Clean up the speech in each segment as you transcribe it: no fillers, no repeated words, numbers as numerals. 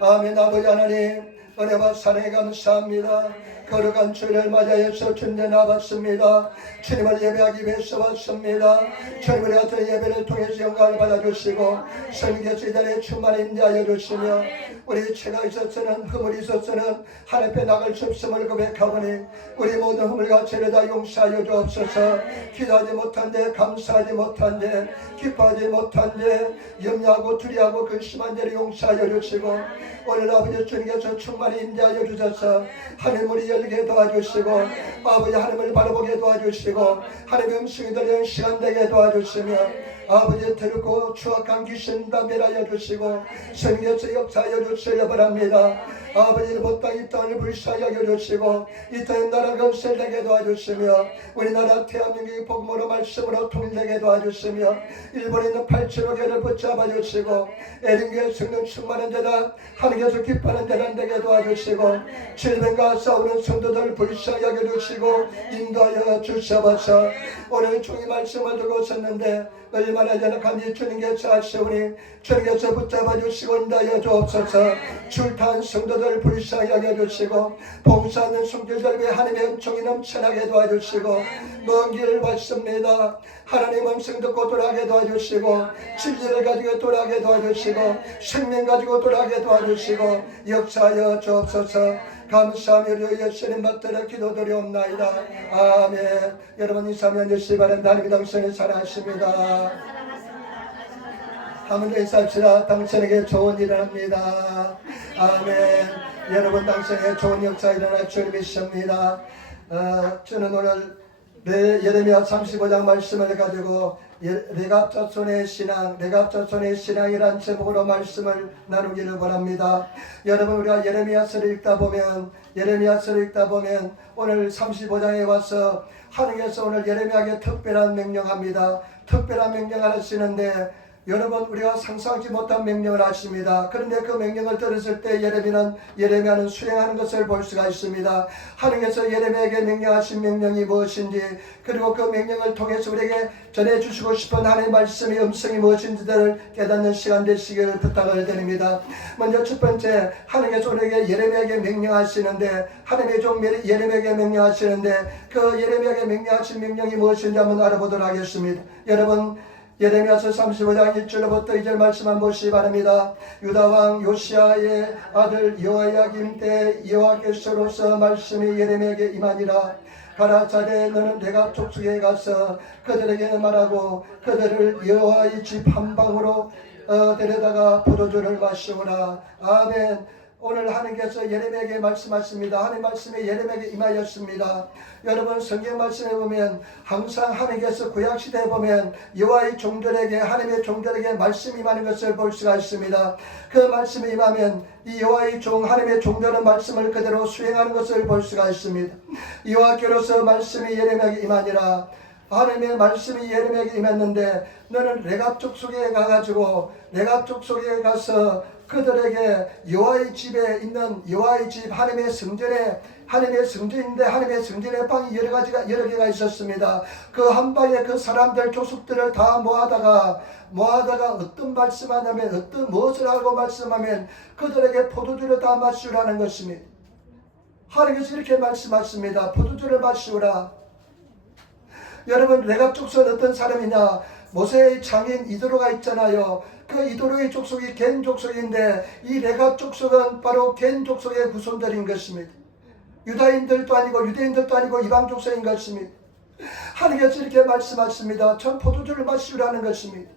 아멘. 아버지 하나님, 은혜와 사랑에 감사합니다. 거룩한 주일을 맞이하여서 주님께 나왔습니다. 주님을 예배하기 위해서 왔습니다. 주님을 같은 예배를 통해서 영광을 받아주시고 성령께서 이 자리에 충만히 임재하여 주시며 우리 죄가 있었으는 허물이 있었으는 하늘 앞에 나갈 수 없음을 고백하오니 우리 모든 허물과 죄를 다 용서하여 주옵소서. 기도하지 못한데, 감사하지 못한데, 기뻐하지 못한데, 염려하고 두려워하고 근심한 데를 용서하여 주시고 오늘 아버지 주님께서 충만히 임재하여 주셔서 하늘문이 열리게 도와주시고 아버지 하나님을 바라보게 도와주시고 하나님의 음성이 들리는 시간 되게 도와주시며 아버지 들고 추악한 귀신 다 멸하여 주시고 성령께서 역사하여 주시려 바랍니다. 아버지 이 땅, 이 땅을 불쌍히 여겨주시고 이 땅의 나라 건설되게 도와주시며 우리나라 대한민국이 복음으로 말씀으로 통일되게 도와주시며 일본에 있는 8.15교회를 붙잡아 주시고 에린교회 성령 충만한 자다 하나님께서 기뻐하는 자는 되게 도와주시고 질병과 싸우는 성도들 불쌍히 여겨주시고 인도하여 주셔서 오늘 종이 말씀을 듣고 있었는데 얼마나 전에 주님께서 하시오니 주님께서 붙잡아 주시고 인도하여 주옵소서. 출타한 성도들 불쌍히 여겨주시고 봉사하는 성도들 위해 하나님의 은총이 넘쳐나게 도와주시고 먼 길을 왔습니다. 하나님 음성 듣고 돌아가게 도와주시고 진리를 가지고 돌아가게 도와주시고 생명 가지고 돌아가게 도와주시고 역사하여 주옵소서. 감사하며 우리 예수님 받들어 기도드리옵나이다. 아멘. 여러분 이 사면 주시 바랍니다. 하나님이 당신을 사랑하십니다. 한번 더 인사합시다. 당신에게 좋은 일을 합니다. 아멘. 여러분 당신에게 좋은 역사 일어날 줄 믿습니다. 저는 오늘 예레미야 35장 말씀을 가지고 레갑자손의 신앙, 레갑자손의 신앙이란 제목으로 말씀을 나누기를 원합니다. 여러분 우리가 예레미야서를 읽다 보면 오늘 35장에 와서 하나님께서 오늘 예레미야에게 특별한 명령합니다. 특별한 명령을 하시는데 여러분 우리가 상상하지 못한 명령을 하십니다. 그런데 그 명령을 들었을 때 예레미야는 수행하는 것을 볼 수가 있습니다. 하나님께서 예레미야에게 명령하신 명령이 무엇인지 그리고 그 명령을 통해서 우리에게 전해주시고 싶은 하나님의 말씀의 음성이 무엇인지를 깨닫는 시간 되시기를 부탁을 드립니다. 먼저 첫 번째 하나님께서 우리에게 예레미야에게 명령하시는데 하나님의 종 예레미야에게 명령하시는데 그 예레미야에게 명령하신 명령이 무엇인지 한번 알아보도록 하겠습니다. 여러분 예레미야서 35장 1절부터 2절 말씀 한번 보시기 바랍니다. 유다왕 요시야의 아들 여호야김 때 여호와께서로서 말씀이 예레미야에게 임하니라. 가라 자네 너는 레갑 족속에 가서 그들에게 말하고 그들을 여호와의 집 한 방으로 데려다가 포도주를 마시오라. 아멘. 오늘 하나님께서 예레미야에게 말씀하십니다. 하나님 말씀이 예레미야에게 임하였습니다. 여러분 성경 말씀에 보면 항상 하나님께서 구약시대에 보면 여호와의 종들에게 하나님의 종들에게 말씀이 임하는 것을 볼 수가 있습니다. 그 말씀이 임하면 이 여호와의 종 하나님의 종들은 말씀을 그대로 수행하는 것을 볼 수가 있습니다. 여호와께로서 말씀이 예레미야에게 임하니라. 하나님의 말씀이 예레미야에게 임했는데 너는 레갑 족속에 가가지고 레갑 족속에 가서 그들에게 여호와의 집에 있는 여호와의 집 하나님의 성전인데 하나님의 성전의 방이 여러 개가 있었습니다. 그 한 방에 그 사람들 족속들을 다 모아다가 어떤 말씀하냐면 무엇을 하고 말씀하면 그들에게 포도주를 다 마시라는 것입니다. 하나님께서 이렇게 말씀하십니다. 포도주를 마시오라. 여러분 레갑 족속은 어떤 사람이냐? 모세의 장인 이도로가 있잖아요. 그 이도로의 족속이 겐 족속인데 이 레갑 족속은 바로 겐 족속의 후손들인 것입니다. 유다인들도 아니고 유대인들도 아니고 이방 족속인 것입니다. 하나님께서 이렇게 말씀하십니다. 전 포도주를 마시라는 것입니다.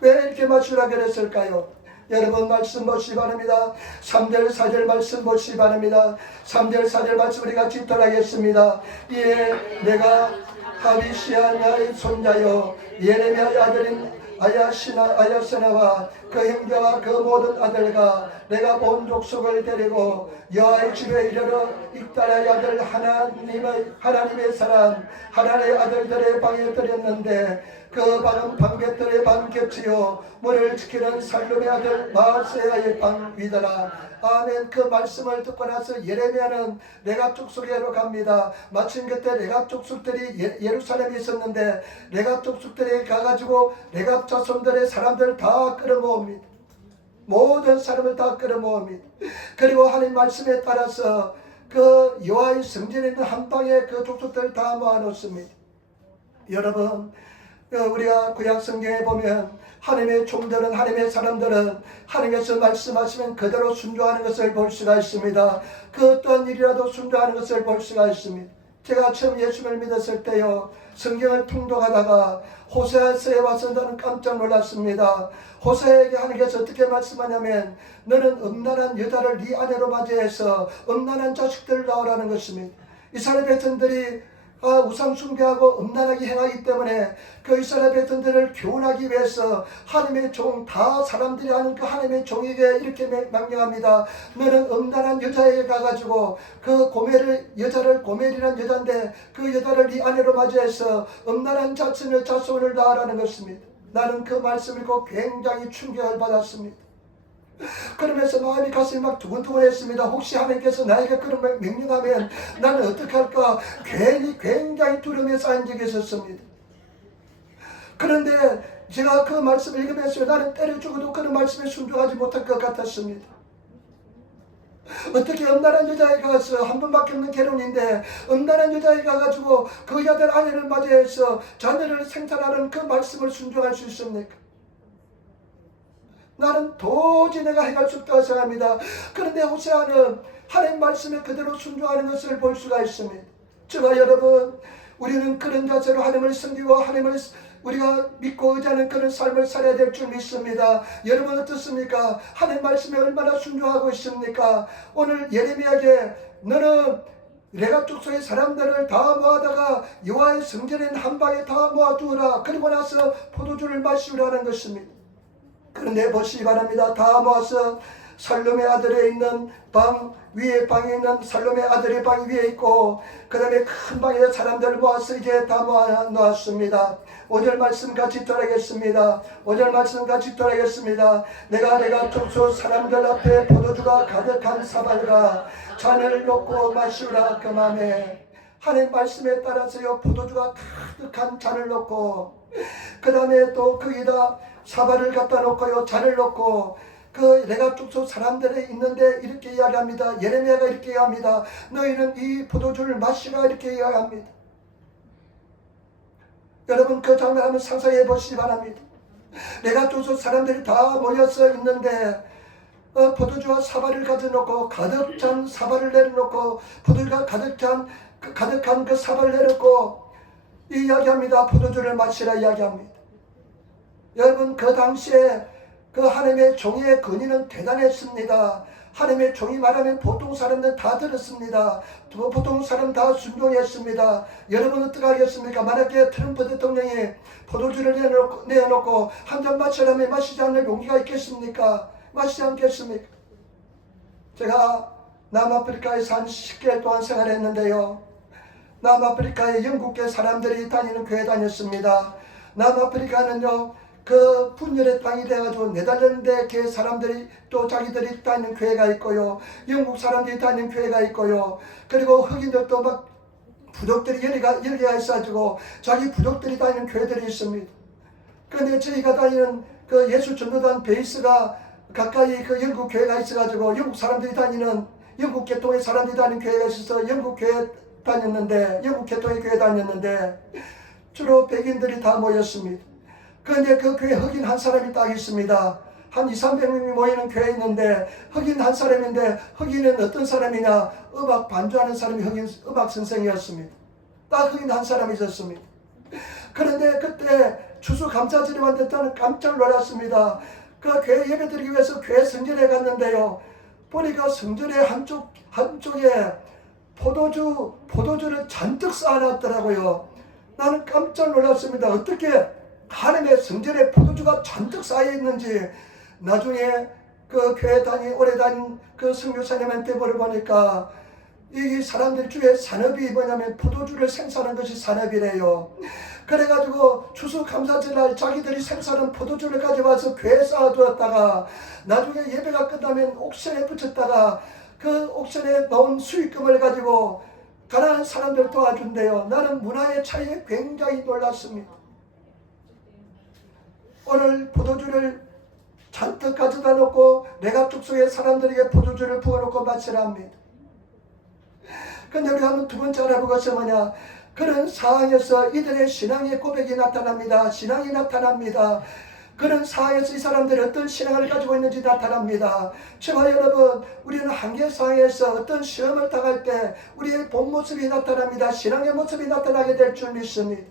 왜 이렇게 마시라 그랬을까요? 여러분 말씀 보시기 바랍니다. 3절 4절 말씀 보시기 바랍니다. 3절 4절 말씀 우리 같이 읽도록하겠습니다. 예, 내가 하비시아 나의 손자여 예레미야의 아들인 아야스나와 그 형제와 그 모든 아들과 내가 온 족속을 데리고 여호와의 집에 이르러 익달의 아들 하나님의 사람 하나님의 아들들의 방에 들였는데 그 방은 방백들의 방 겹치요 문을 지키는 살룸의 아들 마세야의 방 위더라. 아멘. 그 말씀을 듣고 나서 예레미야는 레갑 족속으로 갑니다. 마침 그때 레갑 족속들이 예루살렘에 있었는데 레갑 족속들이 가가지고 레갑 자손들의 사람들 다 끌어모읍니다. 모든 사람을 다 끌어모읍니다. 그리고 하나님 말씀에 따라서 그 여호와의 성전에 있는 한 방에 그 족속들을 다 모아놓습니다. 여러분, 우리가 구약 성경에 보면 하나님의 종들은, 하나님의 사람들은 하나님께서 말씀하시면 그대로 순종하는 것을 볼 수가 있습니다. 그 어떤 일이라도 순종하는 것을 볼 수가 있습니다. 제가 처음 예수를 믿었을 때요, 성경을 통독하다가 호세아서에 와서 저는 깜짝 놀랐습니다. 호세아에게 하나님께서 어떻게 말씀하냐면, 너는 음란한 여자를 네 아내로 맞이해서 음란한 자식들을 낳으라는 것입니다. 이스라엘 백성들이 우상 숭배하고 음란하게 행하기 때문에 그 이스라엘 백성들을 교훈하기 위해서 하나님의 종, 다 사람들이 아는 그 하나님의 종에게 이렇게 명령합니다. 너는 음란한 여자에게 가가지고 그 여자를 고멜이라는 여자인데 그 여자를 네 아내로 맞이해서 음란한 자손을 낳으라는 것입니다. 나는 그 말씀을 읽고 굉장히 충격을 받았습니다. 그러면서 마음이 가슴이 막 두근두근했습니다. 혹시 하나님께서 나에게 그런 명령하면 나는 어떻게 할까? 굉장히 두려움에 쌓인 적이 있었습니다. 그런데 제가 그 말씀을 읽으면서 나는 때려 죽어도 그런 말씀에 순종하지 못할 것 같았습니다. 어떻게 음란한 여자에 가서 한 번밖에 없는 결혼인데 음란한 여자에 가가지고 그 여자들 아내를 맞이해서 자녀를 생산하는 그 말씀을 순종할 수 있습니까? 나는 도저히 내가 해갈 수 없다고 생각합니다. 그런데 호세아는 하나님 말씀에 그대로 순종하는 것을 볼 수가 있습니다. 저와 여러분, 우리는 그런 자세로 하나님을 섬기고 하나님을 우리가 믿고 의지하는 그런 삶을 살아야 될 줄 믿습니다. 여러분 어떻습니까? 하나님 말씀에 얼마나 순종하고 있습니까? 오늘 예레미야에게 너는 레가 족속의 사람들을 다 모아다가 여호와의 성전에 한 방에 다 모아두어라. 그리고 나서 포도주를 마시우라는 것입니다. 그런데 보시기 바랍니다. 다 모아서 살롬의 아들에 있는 방 위에 방에 있는 살롬의 아들의 방 위에 있고, 그 다음에 큰 방에 사람들을 모아서 이제 다 모아놓았습니다. 5절 말씀 같이 읽도록하겠습니다. 5절 말씀 같이 읽도록하겠습니다. 내가 족속 사람들 앞에 포도주가 가득한 사발과 잔을 놓고 마시우라. 그 맘에 하나님 말씀에 따라서요, 포도주가 가득한 잔을 놓고, 그 다음에 또 거기다 사발을 갖다 놓고요, 잔을 놓고, 그 레가 족속 사람들이 있는데 이렇게 이야기합니다. 예레미야가 이렇게 이야기합니다. 너희는 이 포도주를 마시라. 이렇게 이야기합니다. 여러분 그 장면 한번 상상해 보시기 바랍니다. 레가 족속 사람들이 다 모여서 있는데 포도주와 사발을 가져놓고 가득 찬 사발을 내려놓고 포도주가 가득한 그 사발을 내놓고 이야기합니다. 포도주를 마시라 이야기합니다. 여러분 그 당시에 그 하나님의 종의 권위는 대단했습니다. 하나님의 종이 말하면 보통 사람들 다 들었습니다. 보통 사람 다 순종했습니다. 여러분 어떻게 하겠습니까? 만약에 트럼프 대통령이 포도주를 내어놓고 한 잔 마시라면 마시지 않을 용기가 있겠습니까? 마시지 않겠습니까? 제가 남아프리카에서 한 10개월 동안 생활했는데요, 남아프리카에 영국계 사람들이 다니는 교회 다녔습니다. 남아프리카는요, 그 분열의 땅이 돼가지고 네덜란드 계 사람들이 또 자기들이 다니는 교회가 있고요, 영국 사람들이 다니는 교회가 있고요, 그리고 흑인들도 막 부족들이 여러 개가 있어가지고 자기 부족들이 다니는 교회들이 있습니다. 그런데 저희가 다니는 그 예수 전도단 베이스가 가까이 그 영국 교회가 있어가지고 영국 사람들이 다니는, 영국 계통의 사람들이 다니는 교회가 있어서 영국 교회 다녔는데, 영국 계통의 교회 다녔는데 주로 백인들이 다 모였습니다. 그런데 그 교회 흑인 한 사람이 딱 있습니다. 한 200~300명이 모이는 교회에 있는데 흑인 한 사람인데, 흑인은 어떤 사람이냐, 음악 반주하는 사람이 흑인 음악 선생이었습니다. 딱 흑인 한 사람이 있었습니다. 그런데 그때 추수감사절이 왔는데 깜짝 놀랐습니다. 그 교회 예배드리기 위해서 교회 성전에 갔는데요, 보니까 성전의 한쪽에 포도주를 잔뜩 쌓아놨더라고요. 나는 깜짝 놀랐습니다. 어떻게 하나님의 성전에 포도주가 잔뜩 쌓여 있는지. 나중에 그 교회 오래 다닌 그 선교사님한테 물어보니까 이 사람들 주의 산업이 뭐냐면 포도주를 생산하는 것이 산업이래요. 그래가지고 추수감사절날 자기들이 생산한 포도주를 가져와서 교회에 쌓아두었다가 나중에 예배가 끝나면 옥션에 붙였다가 그 옥션에 넣은 수익금을 가지고 가난한 사람들 도와준대요. 나는 문화의 차이에 굉장히 놀랐습니다. 오늘 포도주를 잔뜩 가져다 놓고 레갑 족속의 사람들에게 포도주를 부어놓고 마시라 합니다. 근데 우리 한번 두 번째 알아볼 것은 뭐냐? 그런 상황에서 이들의 신앙의 고백이 나타납니다. 신앙이 나타납니다. 그런 상황에서 이 사람들이 어떤 신앙을 가지고 있는지 나타납니다. 저와 여러분, 우리는 한계 상황에서 어떤 시험을 당할 때 우리의 본 모습이 나타납니다. 신앙의 모습이 나타나게 될 줄 믿습니다.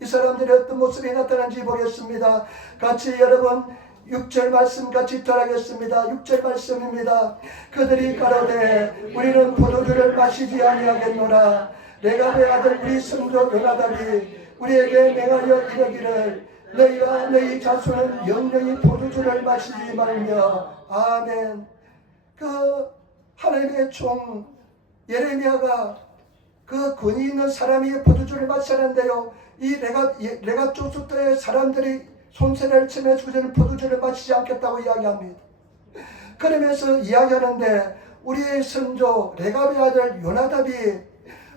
이 사람들이 어떤 모습이 나타난지 보겠습니다. 같이 여러분 6절 말씀 같이 따라하겠습니다. 6절 말씀입니다. 그들이 가로되 우리는 포도주를 마시지 아니하겠노라. 레갑의 아들 우리 성도 요나답이 우리에게 맹하여 이르기를 너희와 너희 자손은 영영이 포도주를 마시지 말며. 아멘. 그 하나님의 종 예레미야가 그 권위 있는 사람이 포도주를 마시는데요, 이 레갑 족속들의 사람들이 손세를 치며 주제는 포도주를 마시지 않겠다고 이야기합니다. 그러면서 이야기하는데 우리의 선조 레갑의 아들 요나답이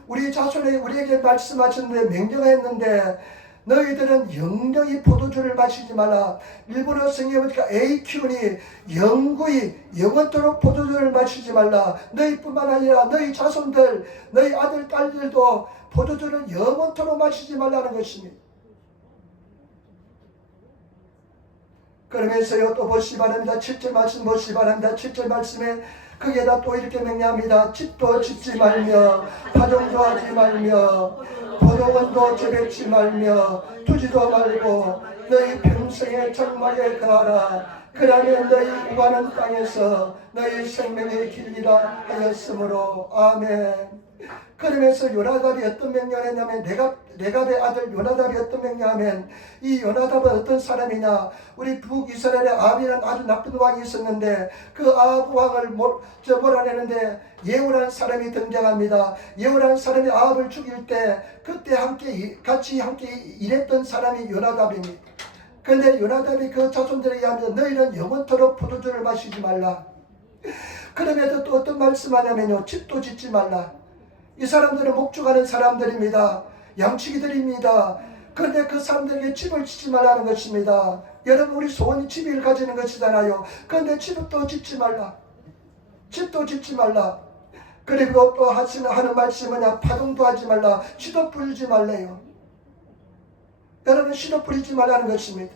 우리 자손에 우리에게 말씀하셨는데 명령했는데 너희들은 영영이 포도주를 마시지 말라. 일본어 성경에 보니까 AQ니 영구히 영원토록 포도주를 마시지 말라. 너희뿐만 아니라 너희 자손들 너희 아들 딸들도 포도주를 영원토록 마시지 말라는 것입니다. 그러면서요 또 보시기 바랍니다. 7절 말씀 보시기 바랍니다. 7절 말씀에 거기에다 또 이렇게 명령합니다. 집도 짓지 말며 파종도 하지 말며 포도원도 재배치 말며 두지도 말고 너희 평생의 장막에 거하라. 그러면 너희 구하는 땅에서 너희 생명의 길이라 하였으므로. 아멘. 그러면서 요나답이 어떤 명령을 했냐면 레갑의 아들 요나답이 어떤 명령하면 이 요나답은 어떤 사람이냐, 우리 북이스라엘의 아합이라는 아주 나쁜 왕이 있었는데 그 아합 왕을 몰아내는데 예후라는 사람이 등장합니다. 예후라는 사람이 아합을 죽일 때 그때 같이 함께 일했던 사람이 요나답입니다. 그런데 요나답이 그 자손들에게 하면서 너희는 영원토록 포도주를 마시지 말라. 그럼에도 또 어떤 말씀하냐면요, 집도 짓지 말라. 이 사람들은 목축하는 사람들입니다. 양치기들입니다. 그런데 그 사람들에게 집을 짓지 말라는 것입니다. 여러분, 우리 소원이 집을 가지는 것이잖아요. 그런데 집도 짓지 말라. 집도 짓지 말라. 그리고 또 하는 말씀이 뭐냐, 파동도 하지 말라. 씨도 뿌리지 말래요. 여러분, 씨도 뿌리지 말라는 것입니다.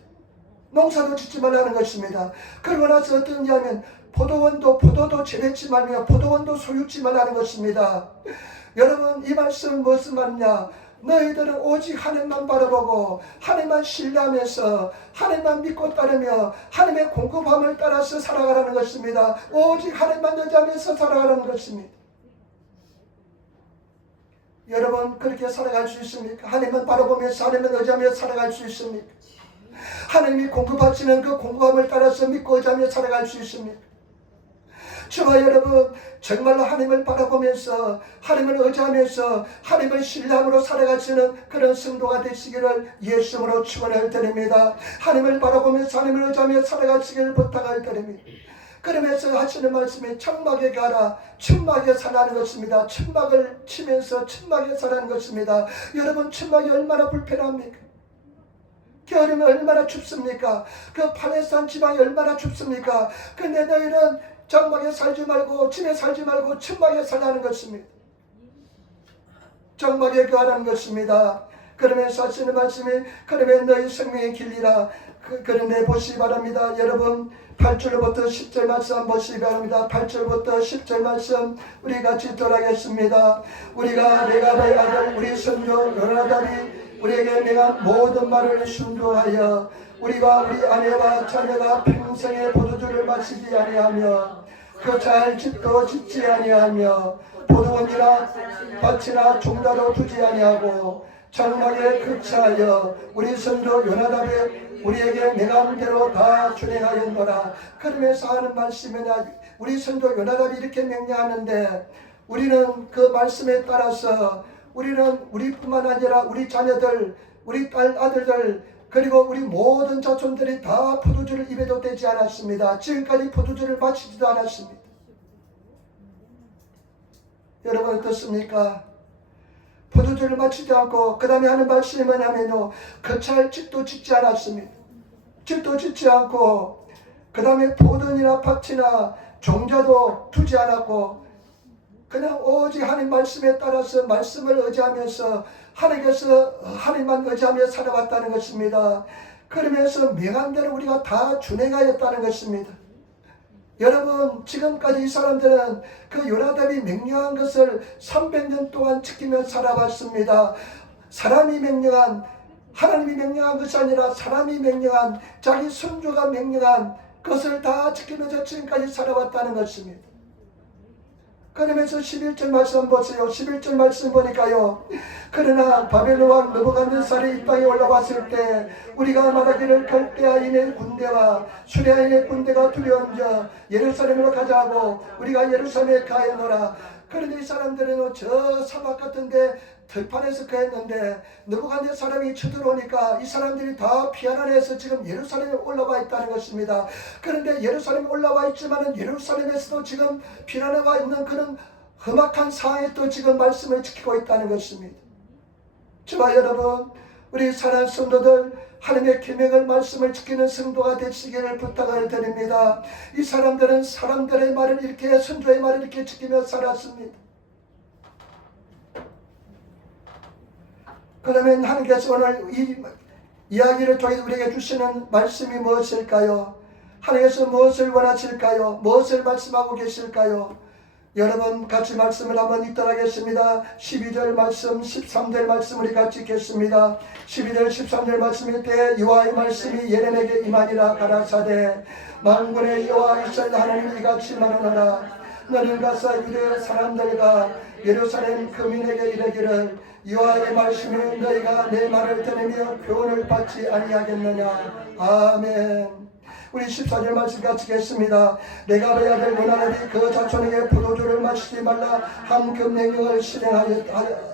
농사도 짓지 말라는 것입니다. 그러고 나서 어떤 하면 포도도 재배치 말며 포도원도 소유치 말라는 것입니다. 여러분, 이 말씀은 무슨 말이냐? 너희들은 오직 하나님만 바라보고 하나님만 신뢰하면서 하나님만 믿고 따르며 하나님의 공급함을 따라서 살아가라는 것입니다. 오직 하나님만 의지하면서 살아가라는 것입니다. 여러분, 그렇게 살아갈 수 있습니까? 하나님만 바라보면서 하나님만 의지하며 살아갈 수 있습니까? 하나님이 공급하시는 그 공급함을 따라서 믿고 의지하며 살아갈 수 있습니까? 저와 여러분, 정말로 하나님을 바라보면서 하나님을 의지하면서 하나님을 신뢰함으로 살아가시는 그런 성도가 되시기를 예수님으로 축원을 드립니다. 하나님을 바라보면서 하나님을 의지하며 살아가시기를 부탁을 드립니다. 그러면서 하시는 말씀이 천막에 가라. 천막에 살라는 것입니다. 천막을 치면서 천막에 살라는 것입니다. 여러분, 천막이 얼마나 불편합니까? 겨울이면 얼마나 춥습니까? 그 팔레스타인 지방이 얼마나 춥습니까? 근데 너희는 장막에 살지 말고 집에 살지 말고 천막에 살라는 것입니다. 장막에 거하라는 것입니다. 그러면서 하시는 말씀이 그러면 너희 생명의 길이라. 그런데 보시기 바랍니다. 여러분, 8절부터 10절 말씀 한번 보시기 바랍니다. 8절부터 10절 말씀 우리 같이 돌아가겠습니다. 우리가 레갑의 아들 우리 선조 요나답이 우리에게 명한 모든 말을 순종하여 우리가 우리 아내와 자녀가 평생의 포도주를 마시지 아니하며 그 잘 집도 짓지 아니하며 포도원이나 밭이나 종자도 두지 아니하고 장막에 거처하여 우리 선조 요나답이 우리에게 명한 대로 다 준행하였노라. 그러면서 하는 말씀이냐, 우리 선조 요나답이 이렇게 명령하는데 우리는 그 말씀에 따라서 우리는 우리뿐만 아니라 우리 자녀들, 우리 딸 아들들, 그리고 우리 모든 자손들이 다 포도주를 입에도 대지 않았습니다. 지금까지 포도주를 마시지도 않았습니다. 여러분 어떻습니까? 포도주를 마시지 않고 그 다음에 하는 말씀이 뭐냐면요, 거처할 집도 짓지 않았습니다. 집도 짓지 않고 그 다음에 포도이나 밭이나 종자도 두지 않았고 그냥 오직 하나님 말씀에 따라서 말씀을 의지하면서 하나님께서 하나님만 의지하며 살아왔다는 것입니다. 그러면서 명한 대로 우리가 다 준행하였다는 것입니다. 여러분, 지금까지 이 사람들은 그 요나답이 명령한 것을 300년 동안 지키며 살아왔습니다. 사람이 명령한, 하나님이 명령한 것이 아니라 사람이 명령한, 자기 선조가 명령한 것을 다 지키면서 지금까지 살아왔다는 것입니다. 그러면서 11절 말씀 보세요. 11절 말씀 보니까요. 그러나 바벨론 왕 느부갓네살이 이 땅에 올라왔을 때 우리가 말하기를 갈대아인의 군대와 수레아인의 군대가 두려움져 예루살렘으로 가자고 우리가 예루살렘에 가했노라. 그런데 이 사람들은 저 사막 같은데 들판에서 가했는데 느부갓네살이 쳐들어오니까 이 사람들이 다 피할 안에서 지금 예루살렘에 올라와 있다는 것입니다. 그런데 예루살렘에 올라와 있지만은 예루살렘에서도 지금 피난에 와 있는 그런 험악한 상황에 또 지금 말씀을 지키고 있다는 것입니다. 저와 여러분, 우리 사랑하는 성도들, 하나님의 계명을 말씀을 지키는 성도가 되시기를 부탁을 드립니다. 이 사람들은 사람들의 말을 이렇게, 선조의 말을 이렇게 지키며 살았습니다. 그러면 하나님께서 오늘 이 이야기를 통해 우리에게 주시는 말씀이 무엇일까요? 하나님께서 무엇을 원하실까요? 무엇을 말씀하고 계실까요? 여러분 같이 말씀을 한번 읽도록하겠습니다. 12절 말씀, 13절 말씀 우리 같이 읽겠습니다. 12절 13절 말씀일 때 여호와의 말씀이 예레미야에게 임하니라. 가라사대 만군의 여호와 이스라엘 하나님이 이같이 말하노라. 너는 가서 유대 사람들과 예루살렘 거민에게 이르기를 여호와의 말씀에 너희가 내 말을 들으며 교훈을 받지 아니하겠느냐. 아멘. 우리 14절 말씀 같이 읽겠습니다. 레갑의 아들 요나답이 그 자손에게 포도주를 마시지 말라 한 그 명령을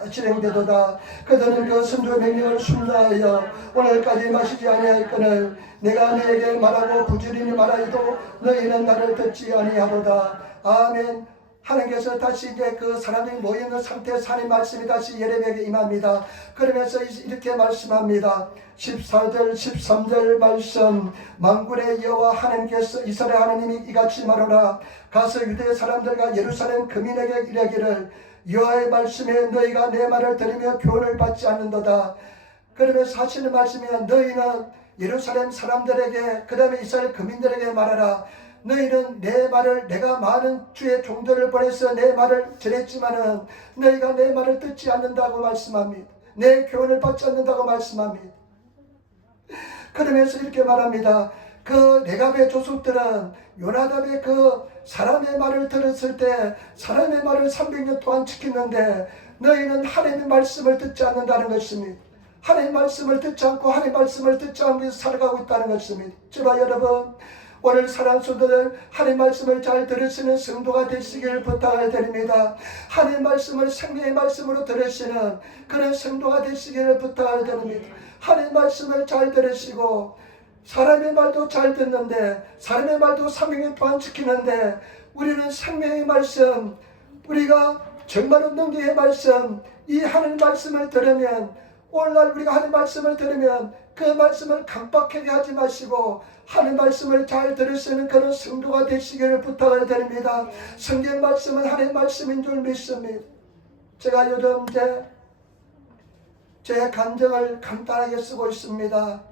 실행되도다. 그들은 그 선조 명령을 순종하여 오늘까지 마시지 아니하였거늘 내가 너에게 말하고 부지런히 말하여도 너희는 나를 듣지 아니하도다. 아멘. 하나님께서 다시 이제 그 사람들이 모여있는 상태에서 하나님 말씀이 다시 예레미야에게 임합니다. 그러면서 이렇게 말씀합니다. 14절 13절 말씀 만군의 여호와 하나님께서 이스라엘 하나님이 이같이 말하라. 가서 유대 사람들과 예루살렘 거민에게 이르기를 여호와의 말씀에 너희가 내 말을 들으며 교훈을 받지 않는도다. 그러면서 하시는 말씀이 너희는 예루살렘 사람들에게 그 다음에 이스라엘 거민들에게 말하라. 너희는 내 말을 내가 많은 주의 종들을 보내서 내 말을 전했지만은 너희가 내 말을 듣지 않는다고 말씀합니다. 내 교훈을 받지 않는다고 말씀합니다. 그러면서 이렇게 말합니다. 그 레갑의 조속들은 요나답의 그 사람의 말을 들었을 때 사람의 말을 300년 동안 지켰는데 너희는 하나님의 말씀을 듣지 않는다는 것입니다. 하나님의 말씀을 듣지 않고 하나님의 말씀을 듣지 않고 살아가고 있다는 것입니다. 저와 여러분, 오늘 사랑하는 성도들, 하나님 말씀을 잘 들으시는 성도가 되시기를 부탁을 드립니다. 하나님 말씀을 생명의 말씀으로 들으시는 그런 성도가 되시기를 부탁을 드립니다. 하나님 말씀을 잘 들으시고 사람의 말도 잘 듣는데 사람의 말도 300년 동안 지키는데 우리는 생명의 말씀, 우리가 정말 능력의 말씀, 이 하나님 말씀을 들으면 오늘날 우리가 하나님 말씀을 들으면 그 말씀을 강박하게 하지 마시고 하나님 말씀을 잘 들으시는 그런 성도가 되시기를 부탁을 드립니다. 성경 말씀은 하나님 말씀인 줄 믿습니다. 제가 요즘 제 간증을 간단하게 쓰고 있습니다.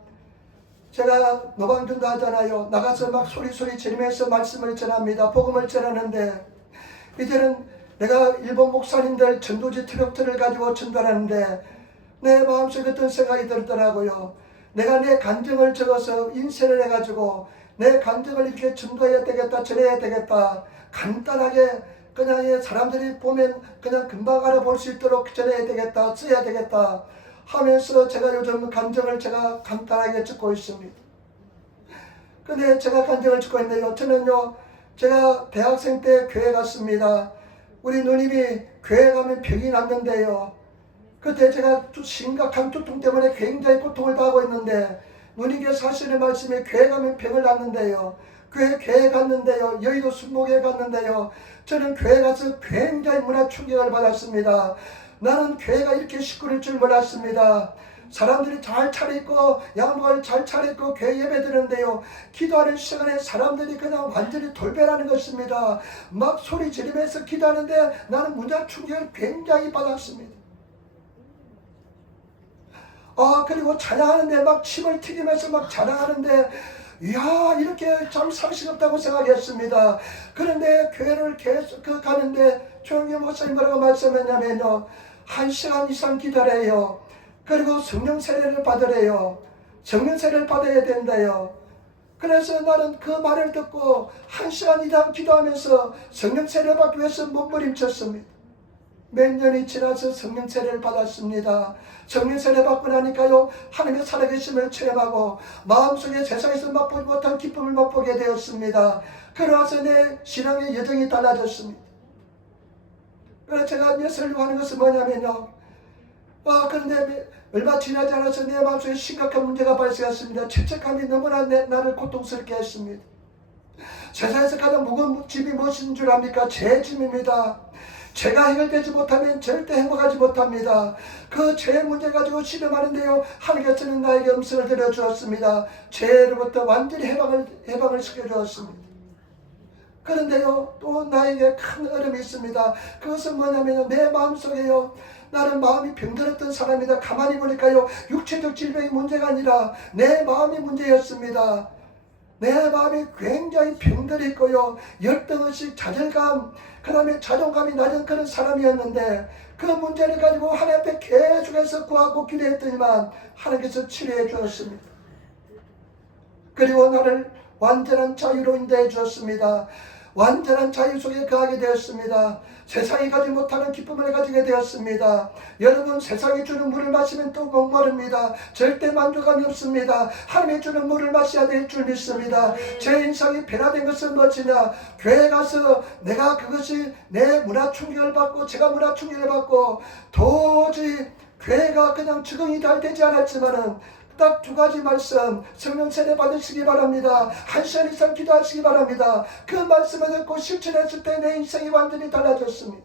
제가 노방전도 하잖아요. 나가서 막 소리 지르면서 말씀을 전합니다. 복음을 전하는데 이제는 내가 일본 목사님들 전도지 트럭들을 가지고 전도하는데 내 마음속에 어떤 생각이 들더라고요. 내가 내 간증을 적어서 인쇄를 해가지고 내 간증을 이렇게 전도해야 되겠다, 전해야 되겠다. 간단하게 그냥 사람들이 보면 그냥 금방 알아볼 수 있도록 전해야 되겠다, 써야 되겠다 하면서 제가 요즘 간증을 제가 간단하게 적고 있습니다. 근데 제가 간증을 적고 있는데요. 저는요, 제가 대학생 때 교회 갔습니다. 우리 누님이 교회 가면 병이 났는데요. 그때 제가 심각한 두통 때문에 굉장히 고통을 당하고 있는데 누님께서 하시는 말씀에 교회 가면 병을 났는데요. 교회 갔는데요. 여의도 순복에 갔는데요. 저는 교회 가서 굉장히 문화 충격을 받았습니다. 나는 교회가 이렇게 시끄러울 줄 몰랐습니다. 사람들이 잘 차려입고 양복을 잘 차려입고 교회 예배 드는데요, 기도하는 시간에 사람들이 그냥 완전히 돌변하는 것입니다. 막 소리 지르면서 기도하는데 나는 문화 충격을 굉장히 받았습니다. 그리고 찬양하는데 막 침을 튀기면서 막 자랑하는데, 이야, 이렇게 참 상식 없다고 생각했습니다. 그런데 교회를 계속 가는데 조영기 목사님 뭐라고 말씀했냐면요, 1시간 이상 기다려요. 그리고 성령 세례를 받으래요. 성령 세례를 받아야 된다요. 그래서 나는 그 말을 듣고 1시간 이상 기도하면서 성령 세례를 받기 위해서 몸부림쳤습니다. 몇 년이 지나서 성령 세례를 받았습니다. 성령 세례 받고 나니까요, 하나님의 살아계심을 체험하고 마음속에 세상에서 맛보지 못한 기쁨을 맛보게 되었습니다. 그러면서 내 신앙의 여정이 달라졌습니다. 그래서 제가 예설을 하는 것은 뭐냐면요, 그런데 얼마 지나지 않아서 내 마음속에 심각한 문제가 발생했습니다. 죄책감이 너무나 나를 고통스럽게 했습니다. 세상에서 가장 무거운 짐이 무엇인 줄 압니까? 죄 짐입니다. 죄가 해결되지 못하면 절대 행복하지 못합니다. 그 죄 문제 가지고 씨름하는데요, 하나님께서는 나에게 음성을 들려주었습니다. 죄로부터 완전히 해방을 시켜주었습니다. 그런데요, 또 나에게 큰 어려움이 있습니다. 그것은 뭐냐면요, 내 마음속에요, 나는 마음이 병들었던 사람이다. 가만히 보니까요, 육체적 질병이 문제가 아니라 내 마음이 문제였습니다. 내 마음이 굉장히 병들어 있고요, 열등의식, 좌절감, 그 다음에 자존감이 낮은 그런 사람이었는데, 그 문제를 가지고 하나님 앞에 계속해서 구하고 기도했더니만 하나님께서 치료해 주었습니다. 그리고 나를 완전한 자유로 인도해 주었습니다. 완전한 자유 속에 거하게 되었습니다. 세상이 가지 못하는 기쁨을 가지게 되었습니다. 여러분, 세상이 주는 물을 마시면 또 목마릅니다. 절대 만족감이 없습니다. 하나님이 주는 물을 마셔야 될 줄 믿습니다. 제 인생이 변화된 것은 무엇이냐? 교회 가서 내가 그것이 내 문화 충격을 받고, 제가 문화 충격을 받고 도저히 교회가 그냥 적응이 잘 되지 않았지만은 딱 2가지 말씀, 성령 세례 받으시기 바랍니다. 1시간 이상 기도하시기 바랍니다. 그 말씀을 듣고 실천했을 때 내 인생이 완전히 달라졌습니다.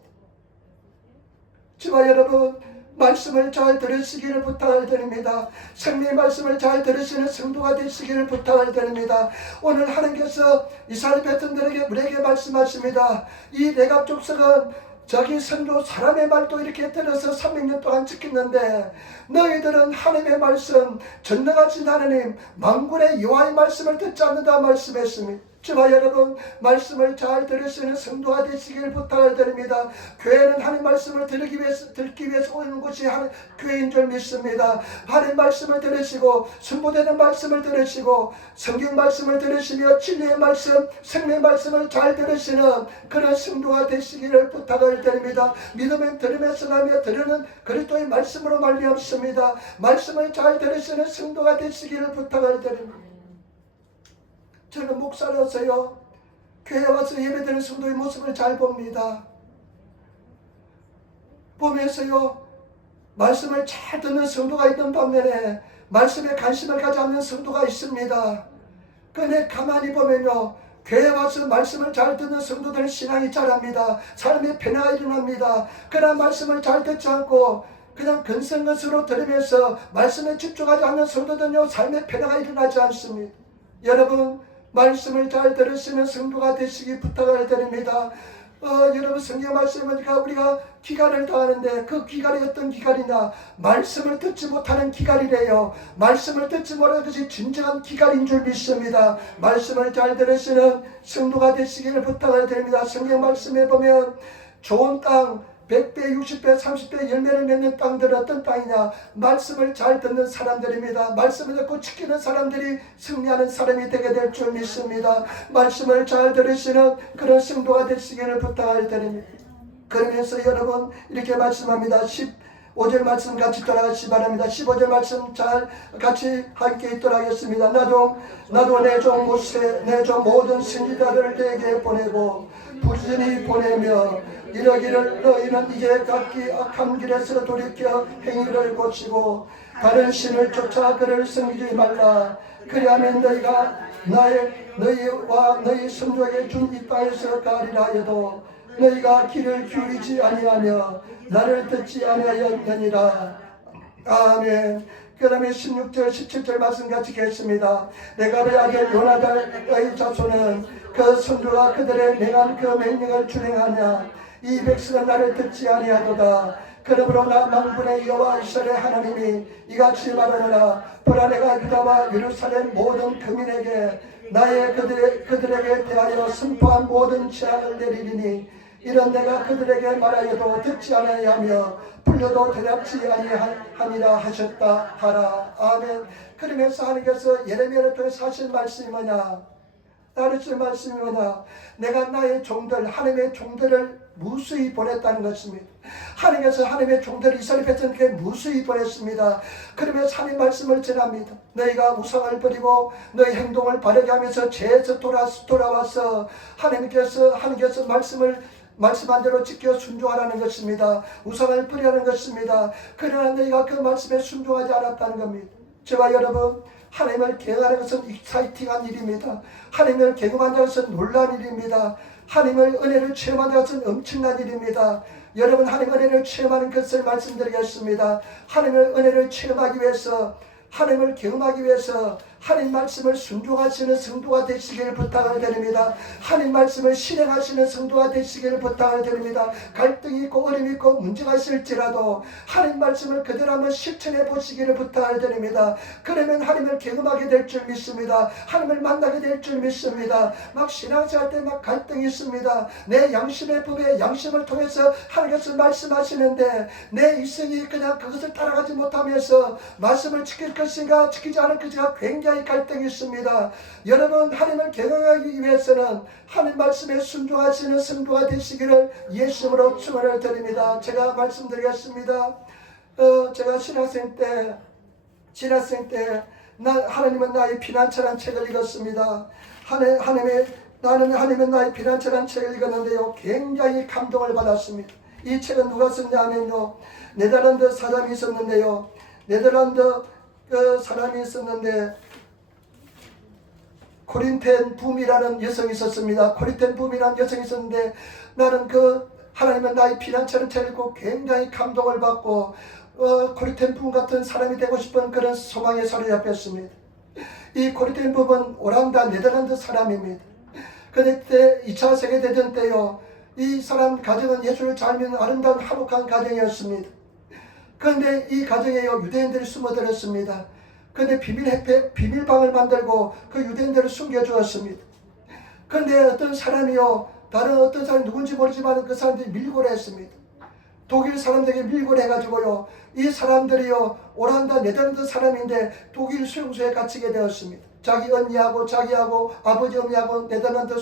지금 여러분, 말씀을 잘 들으시기를 부탁을 드립니다. 성령의 말씀을 잘 들으시는 성도가 되시기를 부탁을 드립니다. 오늘 하나님께서 이스라엘 백성들에게 우리에게 말씀하십니다. 이 내가 족속은 저기 선조 사람의 말도 이렇게 들어서 300년 동안 지켰는데, 너희들은 하나님의 말씀, 전능하신 하나님 만군의 여호와의 말씀을 듣지 않는다 말씀했습니다. 저와 여러분, 말씀을 잘 들으시는 성도가 되시길 부탁을 드립니다. 교회는 하나님 말씀을 듣기 위해서 오는 곳이 교회인 줄 믿습니다. 하나님 말씀을 들으시고, 선포되는 말씀을 들으시고, 성경 말씀을 들으시며 진리의 말씀, 생명의 말씀을 잘 들으시는 그런 성도가 되시기를 부탁을 드립니다. 믿음은 들으면서 나며 들으는 그리스도의 말씀으로 말미암습니다. 말씀을 잘 들으시는 성도가 되시기를 부탁을 드립니다. 저는 목사로서요, 교회 와서 예배드리는 성도의 모습을 잘 봅니다. 보면서요, 말씀을 잘 듣는 성도가 있는 반면에 말씀에 관심을 가지 않는 성도가 있습니다. 그런데 가만히 보면요, 교회 와서 말씀을 잘 듣는 성도들은 신앙이 자랍니다. 삶의 변화가 일어납니다. 그러나 말씀을 잘 듣지 않고 그냥 근성것으로 들으면서 말씀에 집중하지 않는 성도들은요, 삶의 변화가 일어나지 않습니다. 여러분, 말씀을 잘 들으시는 성도가 되시기 부탁을 드립니다. 여러분, 성경 말씀이니까 우리가 기갈을 당하는데, 그 기갈이 어떤 기갈이냐? 말씀을 듣지 못하는 기갈이래요. 말씀을 듣지 못하는 것이 진정한 기갈인 줄 믿습니다. 말씀을 잘 들으시는 성도가 되시기를 부탁을 드립니다. 성경 말씀에 보면 좋은 땅 100배, 60배, 30배 열매를 맺는 땅들은 어떤 땅이냐? 말씀을 잘 듣는 사람들입니다. 말씀을 듣고 지키는 사람들이 승리하는 사람이 되게 될 줄 믿습니다. 말씀을 잘 들으시는 그런 성도가 되시기를 부탁을 드립니다. 그러면서 여러분, 이렇게 말씀합니다. 15절 말씀 같이 따라가시기 바랍니다. 15절 말씀 잘 같이 함께 있도록 하겠습니다. 나도 내 종 모세, 내 종 모든 선지자들을 내게 보내고 부지런히 보내며 이러기를, 너희는 이제 각기 악한 길에서 돌이켜 행위를 고치고 다른 신을 쫓아 그를 섬기지 말라. 그리하면 너희가 너희와 너희 선조에게 준 이 땅에서 가리라 해도 너희가 귀를 기울이지 아니하며 나를 듣지 아니하였느니라. 아멘. 그 다음에 16절 17절 말씀 같이 읽겠습니다. 레갑의 아들 요나단의 자손은 그 선조가 그들의 맹한 그 명령을 준행하냐. 이 백성은 나를 듣지 아니하도다. 그러므로 나 만군의 여호와 이스라엘의 하나님이 이같이 말하노라. 보라 내가 유다와 예루살렘 모든 거민에게 나의 그들에게 대하여 선포한 모든 재앙을 내리리니 이런 내가 그들에게 말하여도 듣지 아니하며 불려도 대답지 아니함이라 하셨다 하라. 아멘. 그러면서 하나님께서 예레미야를 통해서 하신 말씀이 뭐냐? 나를 주신 말씀이 뭐냐? 내가 나의 종들, 하나님의 종들을 무수히 보냈다는 것입니다. 하나님께서 하나님의 종들을 이스라엘 백성에게 무수히 보냈습니다. 그러면서 하나님 말씀을 전합니다. 너희가 우상을 버리고 너희 행동을 바르게 하면서 죄에서 돌아와서 하나님께서 말씀한 대로 지켜 순종하라는 것입니다. 우상을 버리라는 것입니다. 그러나 너희가 그 말씀에 순종하지 않았다는 겁니다. 저와 여러분, 하나님을 경외하는 것은 익사이팅한 일입니다. 하나님을 경외한다는 것은 놀라운 일입니다. 하나님의 은혜를 체험한다는 것은 엄청난 일입니다. 여러분, 하나님의 은혜를 체험하는 것을 말씀드리겠습니다. 하나님의 은혜를 체험하기 위해서, 하나님을 경험하기 위해서 하나님 말씀을 순종하시는 성도가 되시기를 부탁을 드립니다. 하나님 말씀을 실행하시는 성도가 되시기를 부탁을 드립니다. 갈등이 있고 어려움이 있고 문제가 있을지라도 하나님 말씀을 그대로 한번 실천해 보시기를 부탁을 드립니다. 그러면 하나님을 경험하게 될 줄 믿습니다. 하나님을 만나게 될 줄 믿습니다. 막 신앙생활 때 막 갈등이 있습니다. 내 양심의 법에 양심을 통해서 하나님께서 말씀하시는데 내 이성이 그냥 그것을 따라가지 못하면서 말씀을 지킬 것인가 지키지 않을 것인가 굉장히 갈등이 있습니다. 여러분, 하나님을 경외하기 위해서는 하나님 말씀에 순종하시는 성도가 되시기를 예수님으로 축원을 드립니다. 제가 말씀드리겠습니다. 제가 신학생 때 하나님은 나의 피난처라는 책을 읽었습니다. 나는 하나님은 나의 피난처라는 책을 읽었는데요, 굉장히 감동을 받았습니다. 이 책은 누가 썼냐면요, 네덜란드 사람이 있었는데요, 코린텐 붐이라는 여성이 있었습니다. 코린텐 붐이라는 여성이 있었는데 나는 그 하나님은 나의 피난처를 차리고 굉장히 감동을 받고 코린텐 붐 같은 사람이 되고 싶은 그런 소망에 사로잡혔습니다. 이 코린텐 붐은 오란다 네덜란드 사람입니다. 그때 2차 세계대전 때요, 이 사람 가정은 예수를 잘 믿는 아름다운 화목한 가정이었습니다. 그런데 이 가정에요, 유대인들이 숨어들었습니다. 그런데 비밀방을 만들고 그 유대인들을 숨겨주었습니다. 그런데 어떤 사람이요, 다른 어떤 사람이 누군지 모르지만 그 사람들이 밀고를 했습니다. 독일 사람들에게 밀고를 해가지고요, 이 사람들이요, 오란다 네덜란드 사람인데 독일 수용소에 갇히게 되었습니다. 자기 언니하고 자기하고 아버지 어머니하고 네덜란드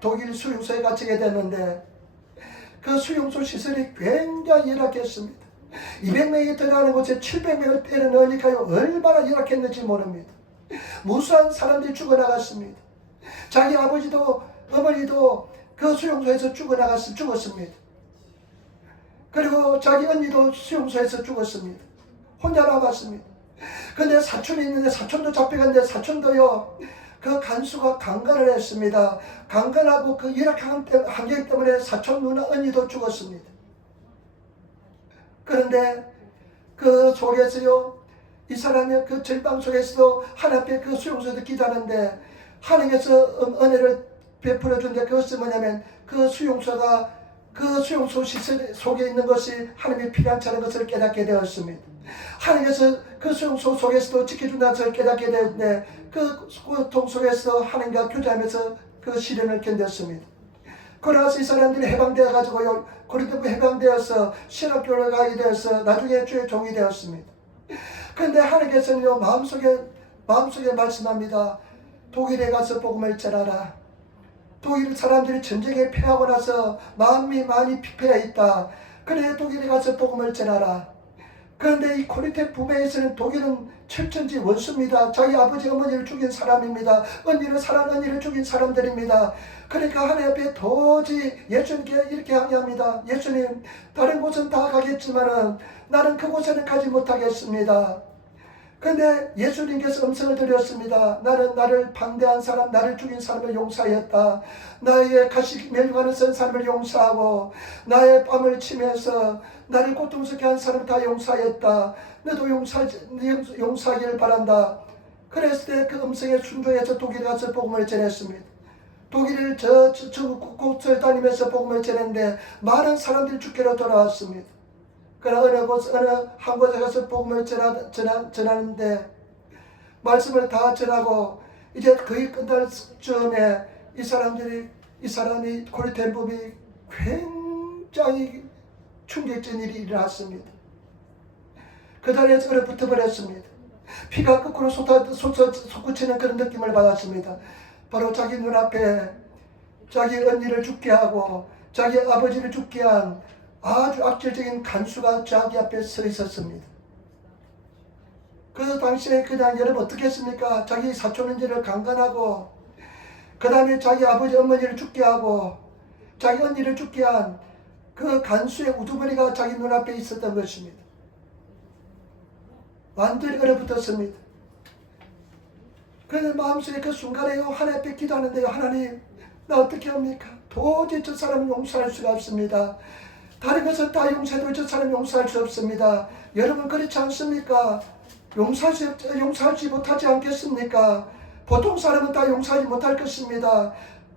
독일 수용소에 갇히게 됐는데 그 수용소 시설이 굉장히 열악했습니다. 200명이 들어가는 곳에 700명을 때려 넣으니까요, 얼마나 열악했는지 모릅니다. 무수한 사람들이 죽어나갔습니다. 자기 아버지도 어머니도 그 수용소에서 죽었습니다. 그리고 자기 언니도 수용소에서 죽었습니다. 혼자 남았습니다. 근데 사촌이 있는데 사촌도 잡혀갔는데 사촌도요, 그 간수가 강간을 했습니다. 강간하고 그 열악한 환경 때문에 사촌 누나 언니도 죽었습니다. 그런데 그 속에서요, 이 사람의 그 절망 속에서도 하나님 앞에 그 수용소에서 기도하는데 하나님께서 은혜를 베풀어 준데 그것은 뭐냐면 그 수용소 시설 속에 있는 것이 하나님의 피난처라는 것을 깨닫게 되었습니다. 하나님께서 그 수용소 속에서도 지켜준다는 것을 깨닫게 되었는데 그 고통 속에서 하나님과 교제하면서 그 시련을 견뎠습니다. 그러나서 이 사람들이 해방되어 가지고요, 고린도 해방되어서 신학교를 가게 되어서 나중에 주의 종이 되었습니다. 그런데 하나님께서는요, 마음속에 말씀합니다. 독일에 가서 복음을 전하라. 독일 사람들이 전쟁에 패하고 나서 마음이 많이 피폐해 있다. 그래, 독일에 가서 복음을 전하라. 그런데 이 코린테 부배에서는 독일은 철천지 원수입니다. 자기 아버지 어머니를 죽인 사람입니다. 사랑하는 언니를 죽인 사람들입니다. 그러니까 하나님 앞에 도저히 예수님께 이렇게 항의합니다. 예수님, 다른 곳은 다 가겠지만은 나는 그곳에는 가지 못하겠습니다. 근데 예수님께서 음성을 드렸습니다. 나는 나를 방대한 사람, 나를 죽인 사람을 용서하였다. 나의 가시 멸관을 쓴 사람을 용서하고 나의 뺨을 치면서 나를 고통스럽게 한 사람을 다 용서하였다. 너도 용서하기를 바란다. 그랬을 때 그 음성에 순종해서 독일에 가서 복음을 전했습니다. 독일을 곳곳을 다니면서 복음을 전했는데 많은 사람들이 주께로 돌아왔습니다. 그러나 어느 한 곳에 가서 복음을 전하는데 말씀을 다 전하고 이제 거의 끝날 즈음에 이 사람이 고리템범이 굉장히 충격적인 일이 일어났습니다. 그 자리에서 얼어붙어 버렸습니다. 피가 거꾸로 솟구치는 그런 느낌을 받았습니다. 바로 자기 눈앞에 자기 언니를 죽게 하고 자기 아버지를 죽게 한 아주 악질적인 간수가 자기 앞에 서 있었습니다. 그 당시에 그냥 여러분 어떻게 했습니까? 자기 사촌 언니를 강간하고 그 다음에 자기 아버지 어머니를 죽게 하고 자기 언니를 죽게 한 그 간수의 우두머리가 자기 눈앞에 있었던 것입니다. 완전히 얼어붙었습니다. 그런데 마음속에 그 순간에 하나님 앞에 기도하는데요. 하나님, 나 어떻게 합니까? 도저히 저 사람을 용서할 수가 없습니다. 다른 것은 다 용서해도 저 사람 용서할 수 없습니다. 여러분 그렇지 않습니까? 용서하지 못하지 않겠습니까? 보통 사람은 다 용서하지 못할 것입니다.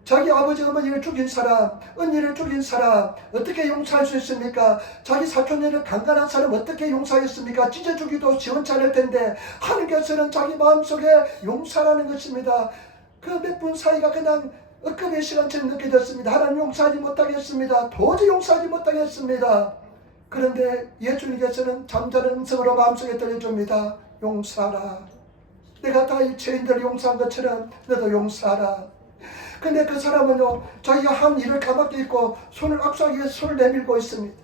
자기 아버지 어머니를 죽인 사람, 언니를 죽인 사람 어떻게 용서할 수 있습니까? 자기 사촌녀를 강간한 사람 어떻게 용서하겠습니까? 찢어 주기도 시원찮을 텐데 하나님께서는 자기 마음속에 용서라는 것입니다. 그 몇 분 사이가 그냥 엊그제 시간처럼 느껴졌습니다. 하나님 용서하지 못하겠습니다. 도저히 용서하지 못하겠습니다. 그런데 예수님께서는 잠자는 음성으로 마음속에 들려줍니다. 용서하라. 내가 다 이 죄인들을 용서한 것처럼 너도 용서하라. 근데 그 사람은요, 자기가 한 일을 까맣게 잊고 손을 악수하기 위해서 손을 내밀고 있습니다.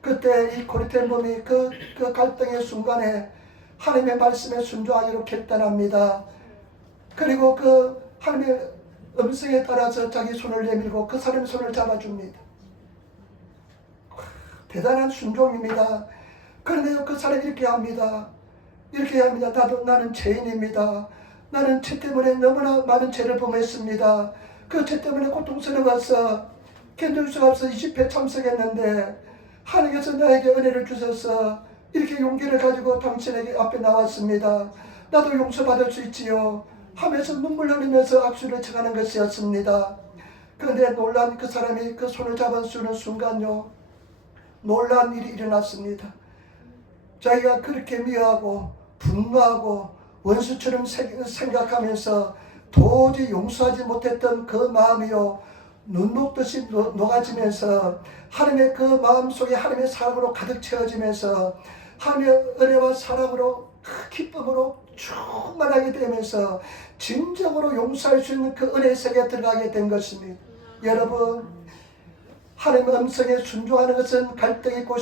그때 이 고리템범이 그 갈등의 순간에 하나님의 말씀에 순종하기로 결단합니다. 그리고 그 하나님의 음성에 따라서 자기 손을 내밀고 그 사람의 손을 잡아줍니다. 대단한 순종입니다. 그런데 그 사람이 이렇게 합니다. 나는 죄인입니다. 나는 죄 때문에 너무나 많은 죄를 범했습니다. 그 죄 때문에 고통스러워서 견딜 수가 없어 20회 참석했는데 하나님께서 나에게 은혜를 주셔서 이렇게 용기를 가지고 당신에게 앞에 나왔습니다. 나도 용서받을 수 있지요 하면서 눈물 흘리면서 악수를 쳐가는 것이었습니다. 그런데 놀란 그 사람이 그 손을 잡아주는 순간요, 놀란 일이 일어났습니다. 자기가 그렇게 미워하고 분노하고 원수처럼 생각하면서 도저히 용서하지 못했던 그 마음이요, 눈 녹듯이 녹아지면서 하나님의 그 마음속에 하나님의 사랑으로 가득 채워지면서 하나님의 은혜와 사랑으로 그 기쁨으로 충만하게 되면서 진정으로 용서할 수 있는 그 은혜의 세계에 들어가게 된 것입니다. 여러분, 하나님의 음성에 순종하는 것은 갈등이 있고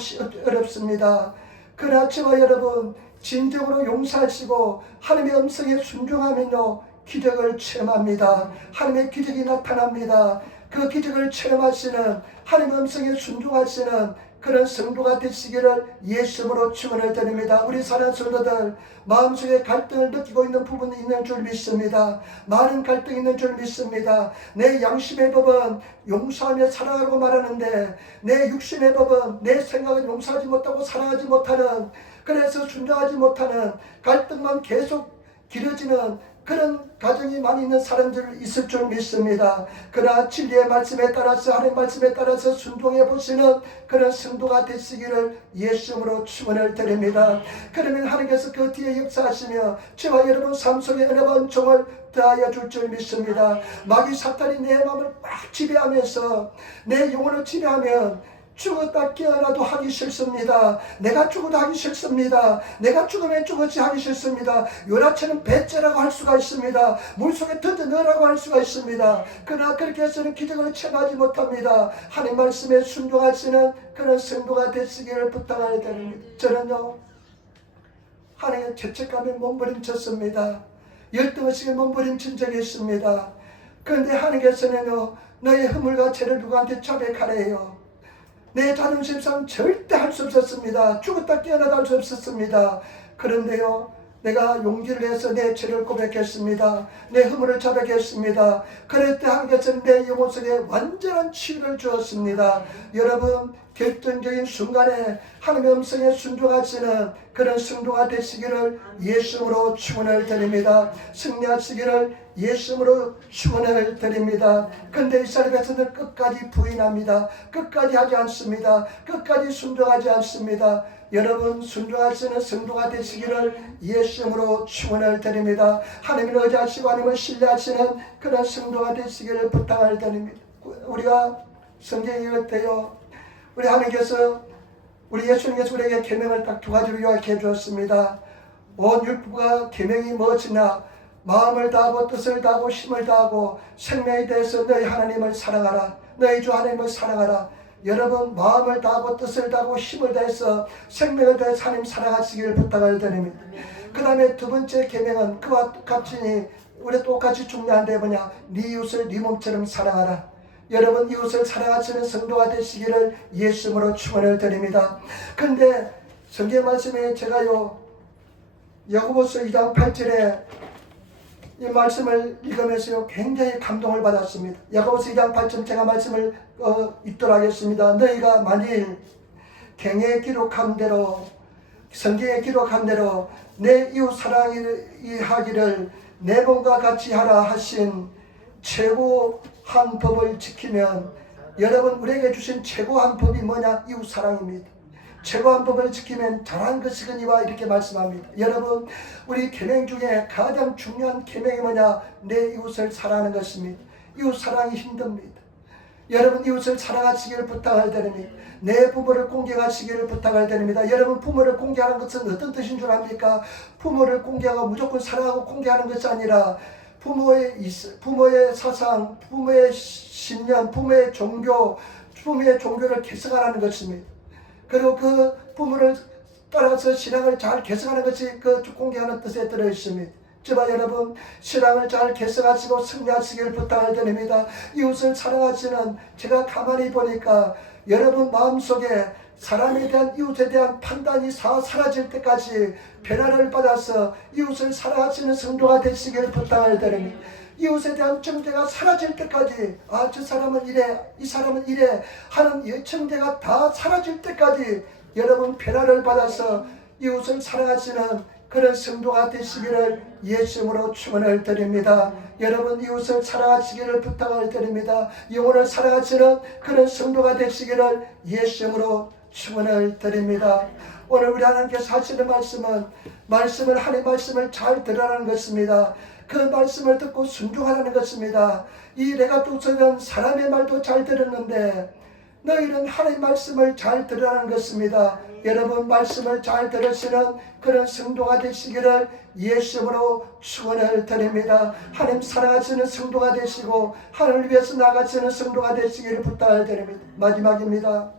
어렵습니다. 그러나 저와 여러분 진정으로 용서하시고 하나님의 음성에 순종하면요, 기적을 체험합니다. 하나님의 기적이 나타납니다. 그 기적을 체험하시는 하나님의 음성에 순종하시는 그런 성도가 되시기를 예수님으로 축원을 드립니다. 우리 사랑하는 성도들, 마음속에 갈등을 느끼고 있는 부분이 있는 줄 믿습니다. 많은 갈등이 있는 줄 믿습니다. 내 양심의 법은 용서하며 사랑하라고 말하는데 내 육신의 법은 내 생각은 용서하지 못하고 사랑하지 못하는, 그래서 순종하지 못하는, 갈등만 계속 길어지는 그런 가정이 많이 있는 사람들 있을 줄 믿습니다. 그러나 진리의 말씀에 따라서, 하나님의 말씀에 따라서 순종해 보시는 그런 성도가 되시기를 예수님으로 축원을 드립니다. 그러면 하나님께서 그 뒤에 역사하시며 저와 여러분 삶 속에 은혜와 은총을 더하여 줄 줄 믿습니다. 마귀 사탄이 내 마음을 막 지배하면서 내 영혼을 지배하면 죽었다 깨어나도 하기 싫습니다. 내가 죽어도 하기 싫습니다. 내가 죽으면 죽었지 하기 싫습니다. 요나처럼 배째라고 할 수가 있습니다. 물속에 던져 넣으라고 할 수가 있습니다. 그러나 그렇게 해서는 기적을 체험하지 못합니다. 하나님 말씀에 순종하시는 그런 성도가 되시기를 부탁하게 됩니다. 저는요, 하나님의 죄책감에 몸부림쳤습니다. 열등의식에 몸부림친 적이 있습니다. 그런데 하나님께서는요, 너의 허물과 죄를 누구한테 자백하래요. 내 자존심상 절대 할 수 없었습니다. 죽었다 깨어나도 할 수 없었습니다. 그런데요, 내가 용기를 내서 내 죄를 고백했습니다. 내 허물을 자백했습니다. 그럴 때 하나님께서는 내 영혼 속에 완전한 치유를 주었습니다. 여러분, 결정적인 순간에 하나님의 음성에 순종하시는 그런 성도가 되시기를 예수님으로 축원을 드립니다. 승리하시기를 예수님으로 축원을 드립니다. 그런데 이스라엘에서는 끝까지 부인합니다. 끝까지 하지 않습니다. 끝까지 순종하지 않습니다. 여러분, 순종하시는 성도가 되시기를 예수님으로 축원을 드립니다. 하나님을 의지하시고 하나님을 신뢰하시는 그런 성도가 되시기를 부탁을 드립니다. 우리가 성경에 읽을 때요, 우리 하나님께서 우리 예수님께서 우리에게 계명을 딱 두 가지로 요약해 주었습니다. 온 율법과 계명이 무엇이냐? 마음을 다하고 뜻을 다하고 힘을 다하고 생명에 대해서 너희 하나님을 사랑하라. 너희 주 하나님을 사랑하라. 여러분, 마음을 다하고 뜻을 다하고 힘을 다해서 생명을 다해서 하나님 사랑하시기를 부탁을 드립니다. 그 다음에 두 번째 계명은 그와 같이 우리 똑같이 중요한데 뭐냐? 네 이웃을 네 몸처럼 사랑하라. 여러분, 이웃을 사랑하시는 성도가 되시기를 예수님으로 축원을 드립니다. 그런데 성경 말씀에 제가요, 야고보서 2장 8절에 이 말씀을 읽으면서요, 굉장히 감동을 받았습니다. 야고보서 2장 8절 제가 말씀을 읽도록 하겠습니다. 너희가 만일 경에 기록한 대로, 성경에 기록한 대로 내 이웃 사랑하기를 내 몸과 같이 하라 하신 최고한 법을 지키면, 여러분, 우리에게 주신 최고한 법이 뭐냐? 이웃 사랑입니다. 최고한 법을 지키면 잘한 것이거니와 이렇게 말씀합니다. 여러분, 우리 계명 중에 가장 중요한 계명이 뭐냐? 내 이웃을 사랑하는 것입니다. 이웃 사랑이 힘듭니다. 여러분, 이웃을 사랑하시기를 부탁을 드립니다. 내 부모를 공경하시기를 부탁을 드립니다. 여러분, 부모를 공경하는 것은 어떤 뜻인 줄 압니까? 부모를 공경하고 무조건 사랑하고 공경하는 것이 아니라 부모의 사상, 부모의 신념, 부모의 종교를 개성하라는 것입니다. 그리고 그 부모를 따라서 신앙을 잘 개성하는 것이 그 공경하는 뜻에 들어 있습니다. 저와 여러분, 신앙을 잘 개성하시고 승리하시길 부탁을 드립니다. 이웃을 사랑하시는, 제가 가만히 보니까 여러분 마음속에 사람에 대한, 이웃에 대한 판단이 사라질 때까지 변화를 받아서 이웃을 사랑하시는 성도가 되시기를 부탁을 드립니다. 이웃에 대한 정죄가 사라질 때까지, 아, 저 사람은 이래, 이 사람은 이래 하는 정죄가 다 사라질 때까지 여러분 변화를 받아서 이웃을 사랑하시는 그런 성도가 되시기를 예수님으로 축원을 드립니다. 여러분, 이웃을 사랑하시기를 부탁을 드립니다. 영혼을 사랑하시는 그런 성도가 되시기를 예수님으로 축원을 드립니다. 오늘 우리 하나님께서 하시는 말씀을 하나님의 말씀을 잘 들으라는 것입니다. 그 말씀을 듣고 순종하라는 것입니다. 이 레가토서는 사람의 말도 잘 들었는데 너희는 하나님의 말씀을 잘 들으라는 것입니다. 여러분, 말씀을 잘 들으시는 그런 성도가 되시기를 예수님으로 축원을 드립니다. 하나님 사랑하시는 성도가 되시고 하나님을 위해서 나가시는 성도가 되시기를 부탁을 드립니다. 마지막입니다.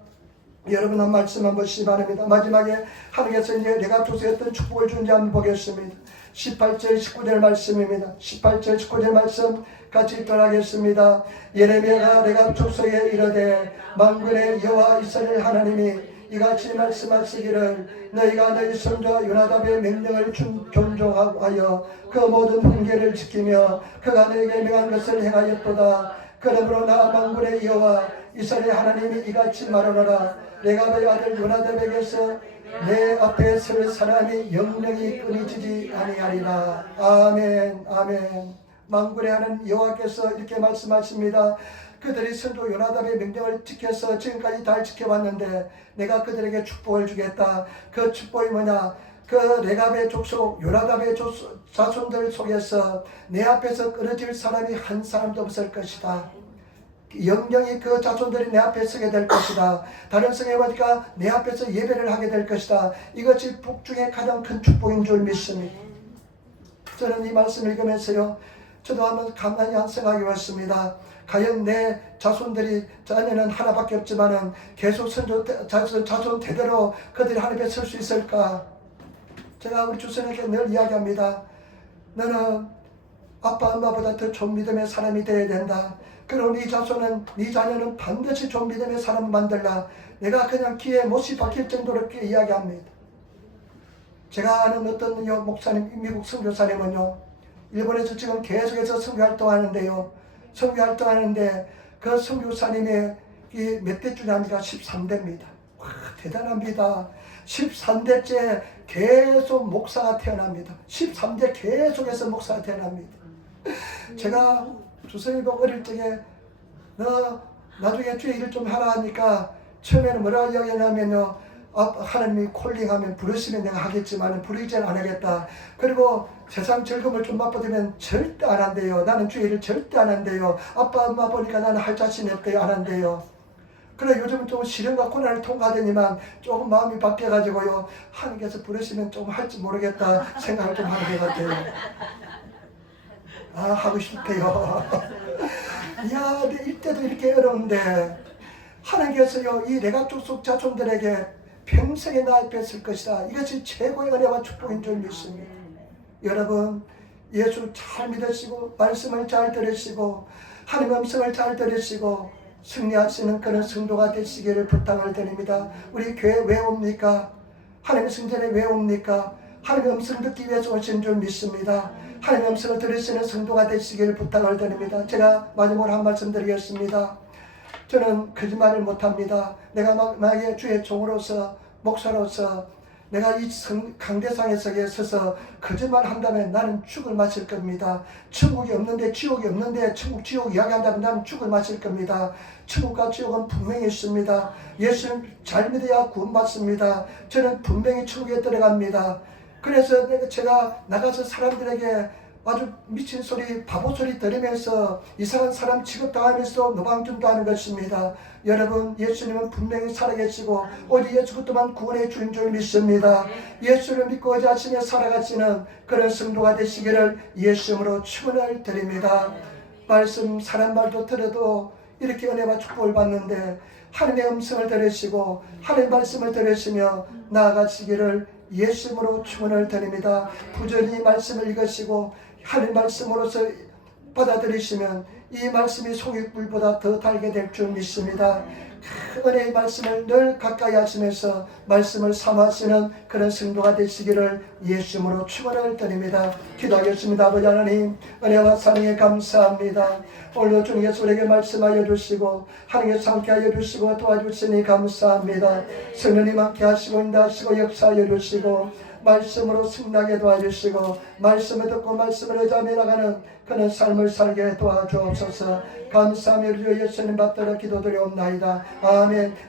여러분, 한 말씀 한 번씩 바랍니다. 마지막에 하나님께서 이제 레가토서에 어떤 축복을 주는지 한번 보겠습니다. 18절 19절 말씀입니다. 18절 19절 말씀 같이 읽도록 하겠습니다. 예레미야가 레가토서에 이르되 만군의 여호와 이스라엘 하나님이 이같이 말씀하시기를 너희가 너희 선조와 요나답의 명령을 존중하여 그 모든 훈계를 지키며 그가 너희에게 명한 것을 행하였도다. 그러므로 나 만군의 여호와 이스라엘 하나님이 이같이 말하노라. 레갑의 아들 요나답에게서 내 앞에 설 사람이 영영이 끊이지지 아니하리라. 아멘, 아멘. 만군의 하나님 여호와께서 이렇게 말씀하십니다. 그들이 선조 요나답의 명령을 지켜서 지금까지 잘 지켜왔는데 내가 그들에게 축복을 주겠다. 그 축복이 뭐냐? 그 레갑의 족속, 요나답의 자손들 속에서 내 앞에서 끊어질 사람이 한 사람도 없을 것이다. 영영이 그 자손들이 내 앞에 서게 될 것이다. 다른 성에 보니까 내 앞에서 예배를 하게 될 것이다. 이것이 복 중에 가장 큰 축복인 줄 믿습니다. 저는 이 말씀을 읽으면서요, 저도 한번 가만히 한 생각이 왔습니다. 과연 내 자손들이, 자녀는 하나밖에 없지만은 계속 자손 대대로 그들이 하나님 앞에 설 수 있을까? 제가 우리 주선에게 늘 이야기합니다. 너는 아빠 엄마보다 더 좋은 믿음의 사람이 되어야 된다. 그리고 네 자녀는 반드시 좋은 믿음의 사람을 만들라. 내가 그냥 귀에 못이 박힐 정도로 이렇게 이야기합니다. 제가 아는 어떤 목사님, 미국 선교사님은요, 일본에서 지금 계속해서 선교 활동하는데요. 선교 활동하는데 그 선교사님의 몇 대쯤 합니까? 13대입니다. 와, 대단합니다. 13대째 계속 목사가 태어납니다. 13대 계속해서 목사가 태어납니다. 제가 주선이 보고 어릴 적에 너 나중에 주의 일 좀 하라 하니까 처음에는 뭐라고 이야기하냐면요, 하나님이 콜링하면 부르시면 내가 하겠지만 부르기전 안 하겠다. 그리고 세상 즐거움을 좀 맛보면 절대 안 한대요. 나는 주의 일을 절대 안 한대요. 아빠 엄마 보니까 나는 할 자신이 없대요. 안 한대요. 그래 요즘은 좀 시련과 고난을 통과하더니만 조금 마음이 바뀌어가지고요, 하나님께서 부르시면 좀 할지 모르겠다 생각을 좀 하는 것 같아요. 아, 하고 싶대요. 이야, 이때도 이렇게 어려운데 하나님께서요, 이 내가족 속 자손들에게 평생에 나 뵀을 것이다. 이것이 최고의 은혜와 축복인 줄 믿습니다. 여러분, 예수 잘 믿으시고 말씀을 잘 들으시고 하나님의 음성을 잘 들으시고 승리하시는 그런 성도가 되시기를 부탁을 드립니다. 우리 교회 왜 옵니까? 하나님의 성전에 왜 옵니까? 하나님의 음성 듣기 위해서 오신 줄 믿습니다. 하나님의 음성을 들으시는 성도가 되시기를 부탁을 드립니다. 제가 마지막으로 한 말씀 드리겠습니다. 저는 거짓말을 못합니다. 내가 만약에 주의 종으로서 목사로서 내가 이 강대상에 서서 거짓말 한다면 나는 죽을 마실 겁니다. 천국이 없는데 지옥이 없는데 천국 지옥 이야기한다면 나는 죽을 마실 겁니다. 천국과 지옥은 분명히 있습니다. 예수는 잘 믿어야 구원받습니다. 저는 분명히 천국에 들어갑니다. 그래서 제가 나가서 사람들에게 아주 미친 소리, 바보 소리 들으면서 이상한 사람 취급당하면서 노방전도 하는 것입니다. 여러분, 예수님은 분명히 살아계시고 오직 예수 그리스도만 구원의 주인 줄 믿습니다. 예수를 믿고 의지하시며 살아가시는 그런 성도가 되시기를 예수님으로 축원을 드립니다. 말씀 사람 말도 들어도 이렇게 은혜와 축복을 받는데 하나님의 음성을 들으시고 하나님의 말씀을 들으시며 나아가시기를 예수님으로 축원을 드립니다. 부지런히 말씀을 읽으시고 하나님 말씀으로서 받아들이시면 이 말씀이 송이불보다 더 달게 될 줄 믿습니다. 그 은혜의 말씀을 늘 가까이 하시면서 말씀을 삼으시는 그런 성도가 되시기를 예수님으로 축원을 드립니다. 기도하겠습니다. 아버지 하나님, 은혜와 사랑에 감사합니다. 오늘도 주 예수 우리에게 말씀하여 주시고 하나님께 함께 하여 주시고 도와주시니 감사합니다. 성령님 함께 하시고 인도하시고 역사하여 주시고 말씀으로 승리하게 도와주시고 말씀을 듣고 말씀을 의지하며 나가는 그런 삶을 살게 도와주옵소서. 감사하며 우리 주 예수님 받들어 기도드리옵나이다. 아멘.